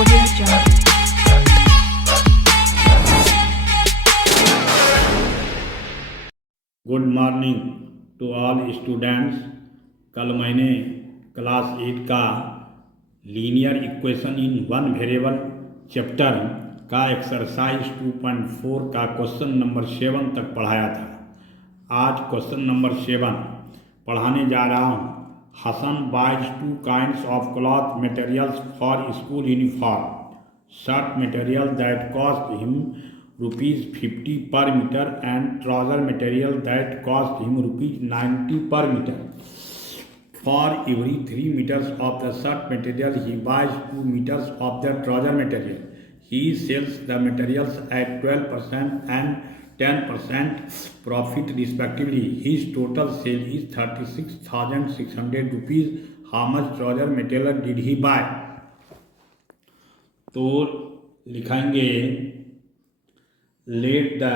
Audio Jungle. Good morning to all students. कल मैंने class 8 का linear equation in one variable chapter का exercise 2.4 का क्वेश्चन नंबर 7 तक पढ़ाया था। आज क्वेश्चन नंबर 7 पढ़ाने जा रहा हूँ। Hasan buys 2 kinds of cloth materials for school uniform. Shirt material that cost him ₹50 per meter and trouser material that cost him ₹90 per meter. For every 3 meters of the shirt material, he buys 2 meters of the trouser material. He sells the materials at 12% and 10% profit respectively. His total sale is ₹36,600. How much trouser material did he buy? तो लिखेंगे let the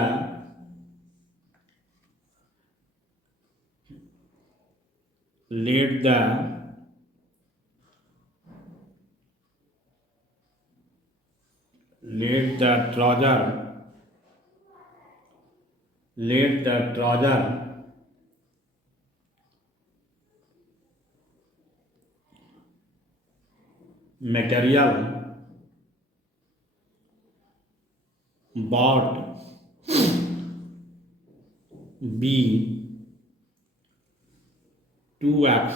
trouser material bought be 2x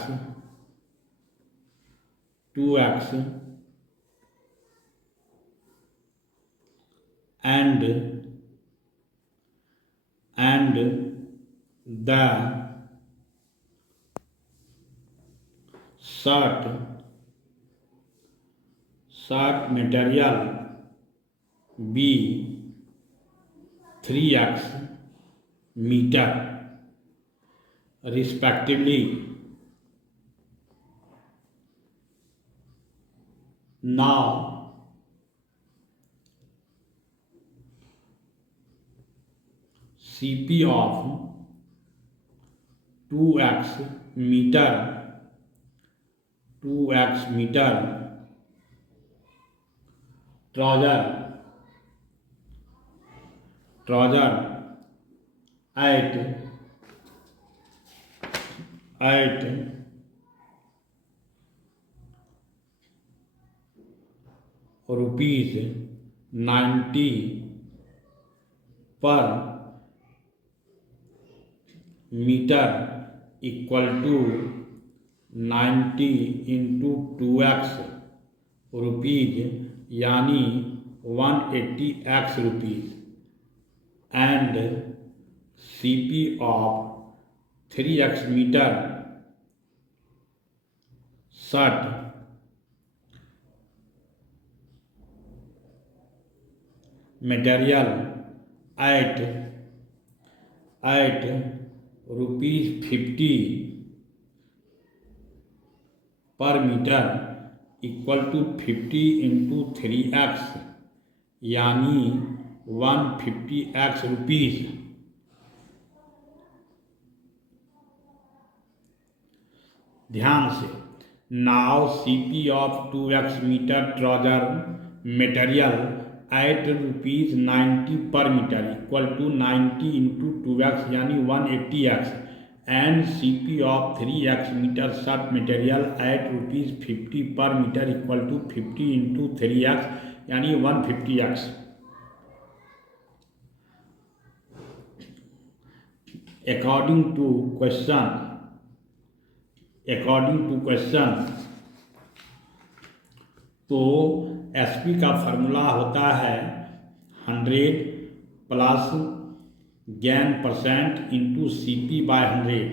and the shirt material be 3x meter respectively. Now CP of 2x meter trouser at ₹90 per meter equal to 90 into 2x rupees यानी 180x rupees and CP of 3x meter shirt material at ₹50 per meter equal to 50 into 3x यानी 150x rupees। ध्यान से now CP of 2x meter trouser material at ₹90 per meter equal to 90 into 2x यानी 180x and CP of 3x meter shirt material at ₹50 per meter equal to 50 into 3x यानी 150x। According to question तो SP का formula होता है 100 plus gain percent into CP by 100।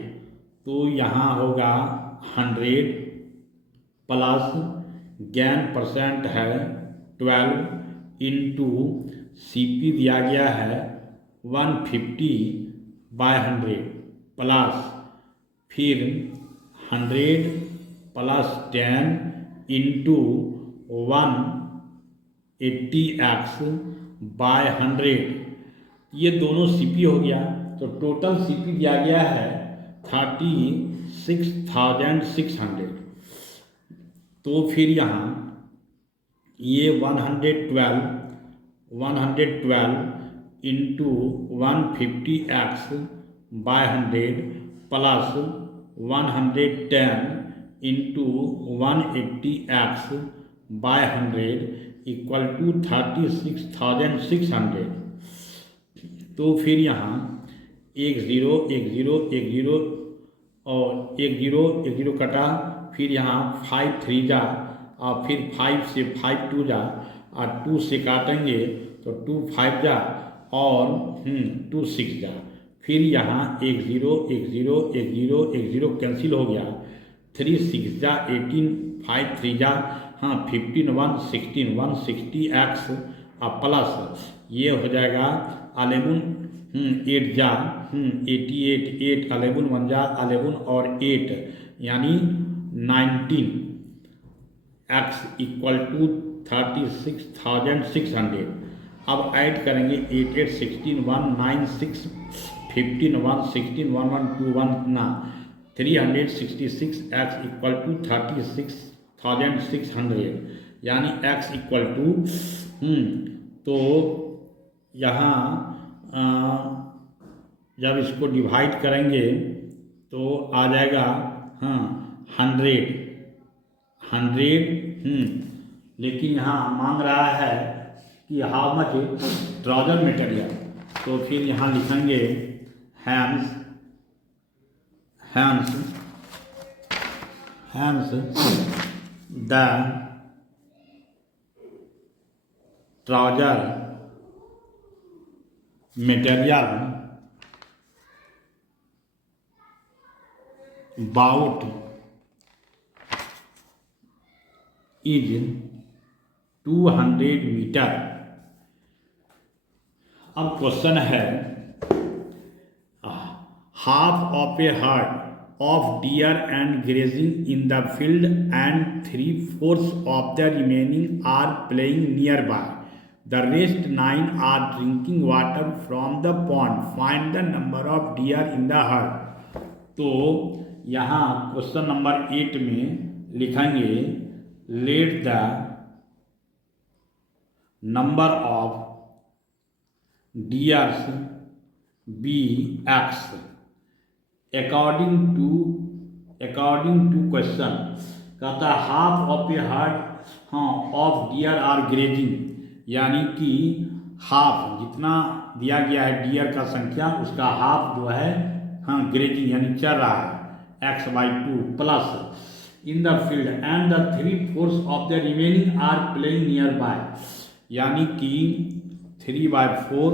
तो यहाँ होगा 100 plus gain percent है 12 इंटू CP दिया गया है 150 बाय 100 प्लस फिर 100 प्लस 10 इंटू 180x बाय 100। ये दोनों CP हो गया तो टोटल CP दिया गया है 36,600। तो फिर यहाँ ये 112 into 150x by 100 plus 110 into 180x by 100 equal to 36,600। तो फिर यहाँ एक ज़ीरो और एक ज़ीरो कटा, फिर यहाँ 5 3 जा और फिर 5 से 5 2 जा और 2 से काटेंगे तो 2 5 जा और 2 6 जा। फिर यहाँ एक ज़ीरो कैंसिल हो गया, 3 6 जा 18, 5 3 जा 15 160x और प्लस ये हो जाएगा 11 8 जा 88 8 11 1 जा 11 और 8 यानी 19x इक्वल टू 36,600। अब ऐड करेंगे 8 8 16 1 9 6 15 1 16 1 1 2 1 ना 366x इक्वल टू 36,600 यानी x इक्वल टू तो यहाँ जब इसको डिवाइड करेंगे तो आ जाएगा 100 लेकिन यहाँ मांग रहा है कि हाउ मच ट्राउजर मटेरियल। तो फिर यहाँ लिखेंगे hence the trouser material bought is 200 metre. अब क्वेश्चन है half of a herd of deer and grazing in the field and 3/4 of the remaining are playing nearby, the rest 9 are drinking water from the pond, find the number of deer in the herd. तो यहाँ question number 8 में लिखेंगे let the number of deers be x according to question. कहता है half of a herd of deer are grazing, यानी कि half जितना दिया गया है डियर का संख्या उसका हाफ जो है ग्रेजिंग यानी चल रहा है x/2 plus in the field and the 3/4 of the remaining are playing nearby, यानी कि 3/4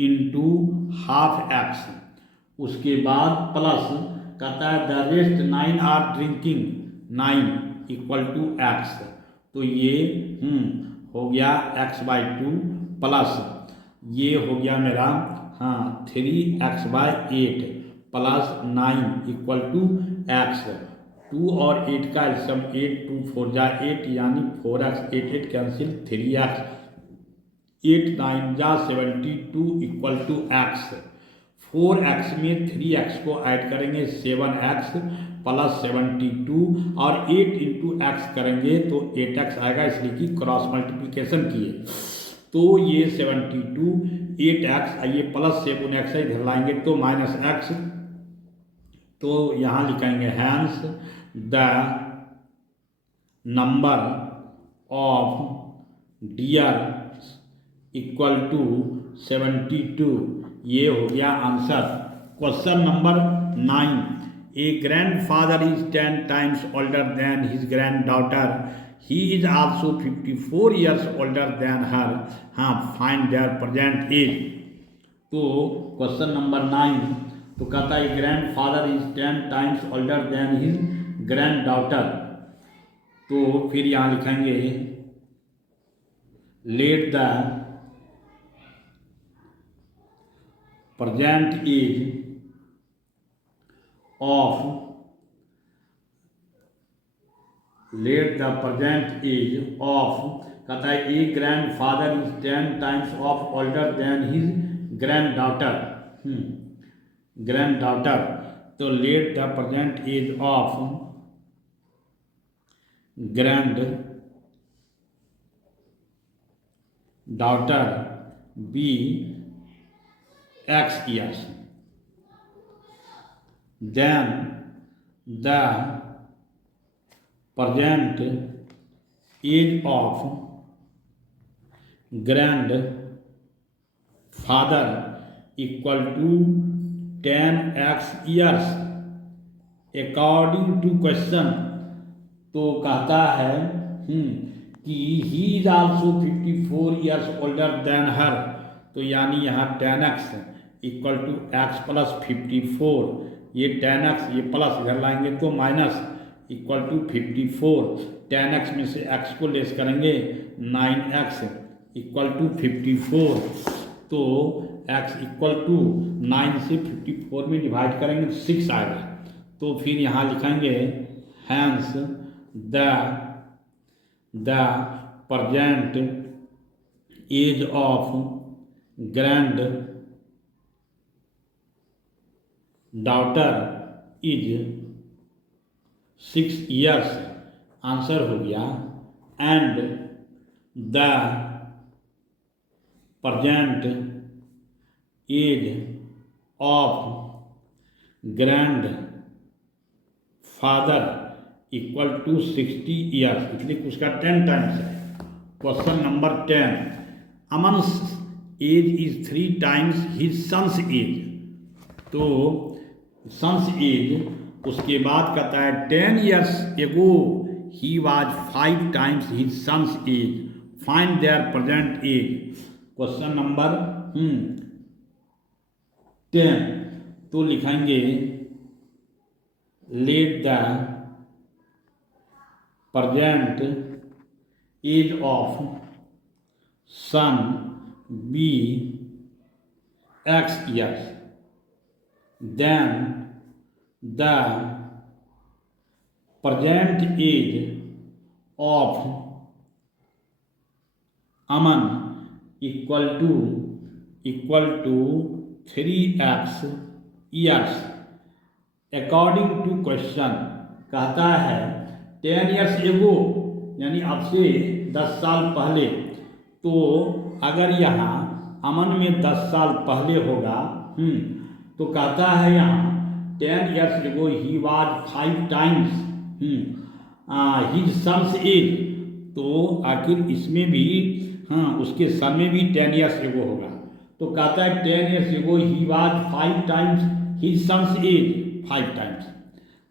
इंटू हाफ x, उसके बाद प्लस कहता है the rest 9 are drinking 9 equal to x। तो ये हो गया x/2 प्लस ये हो गया मेरा 3x/8 plus 9 equal to x। 2 और 8 का एल्सियम 8 2 4 जा 8 यानी 4x 8 8 कैंसिल 3x 8 9 जा 72 इक्वल टू x। 4x में 3x को ऐड करेंगे 7x प्लस 72 और 8 इंटू x करेंगे तो 8x आएगा, इसलिए कि क्रॉस मल्टीप्लिकेशन किए तो ये 72 8x आइए प्लस 7x इधर लाएंगे तो -x। तो यहाँ लिखेंगे hence the number of deer equal to 72। ये हो गया answer. Question number 9, a grandfather is 10 times older than his granddaughter, he is also 54 years older than her, find their present age। तो क्वेश्चन नंबर 9 तो कहता है grandfather is 10 times older than his granddaughter। तो फिर यहाँ लिखेंगे let the present age of कहता है a grandfather is 10 times of older than his granddaughter। तो let the present age of grand daughter be X years, then the present age of grandfather equal to 10x years according to question। तो कहता है कि he is also 54 years older than her, तो यानी यहाँ 10x equal to x plus 54, ये 10x ये plus इधर लाएंगे तो माइनस इक्वल टू 54, 10x में से x को लेस करेंगे 9x इक्वल टू 54, तो x इक्वल टू 9 से 54 में डिवाइड करेंगे तो 6 आएगा। तो फिर यहाँ लिखेंगे hence the present age of granddaughter is 6 years, answer हो गया, and the present age of grandfather equal to 60 years, इसलिए उसका 10 टाइम्स है। Question number 10, Aman's age is 3 times his son's age. तो सन्स एज उसके बाद कहता है 10 years ago he was 5 times his son's age, find their present age. Question number 10, तो लिखेंगे let the present age of son be X years, then the present age of Aman equal to 3x years according to question। कहता है 10 years एगो यानी अब से 10 साल पहले, तो अगर यहाँ अमन में 10 साल पहले होगा तो कहता है यहाँ 10 years ago he was 5 times his son's age, तो आखिर इसमें भी उसके सन में भी 10 ईयर्स एगो होगा, तो कहता है 10 years ago he was 5 times his son's age, 5 times.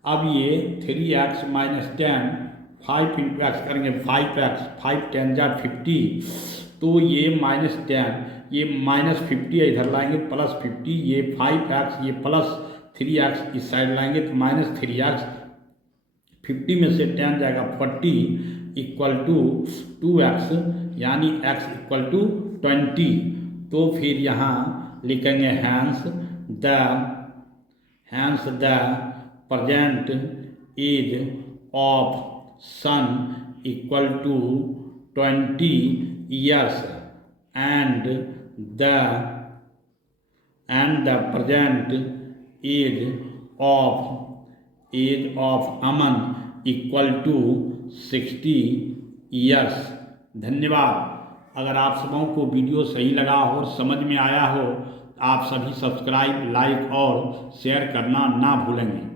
अब ये 3x माइनस 10 5 इंटू एक्स करेंगे 5x, 5 10 जा 50, तो ये माइनस 10 ये माइनस 50 इधर लाएंगे प्लस 50, ये 5x ये प्लस 3x इस साइड लाएंगे तो माइनस 3x, 50 में से 10 जाएगा 40 इक्वल टू 2x, यानी x इक्वल टू 20। तो फिर यहाँ लिखेंगे hence the present age of son equal to 20 years, and the present age of Aman equal to 60 years। धन्यवाद। अगर आप सबों को वीडियो सही लगा हो और समझ में आया हो, आप सभी सब्सक्राइब, लाइक और शेयर करना ना भूलेंगे।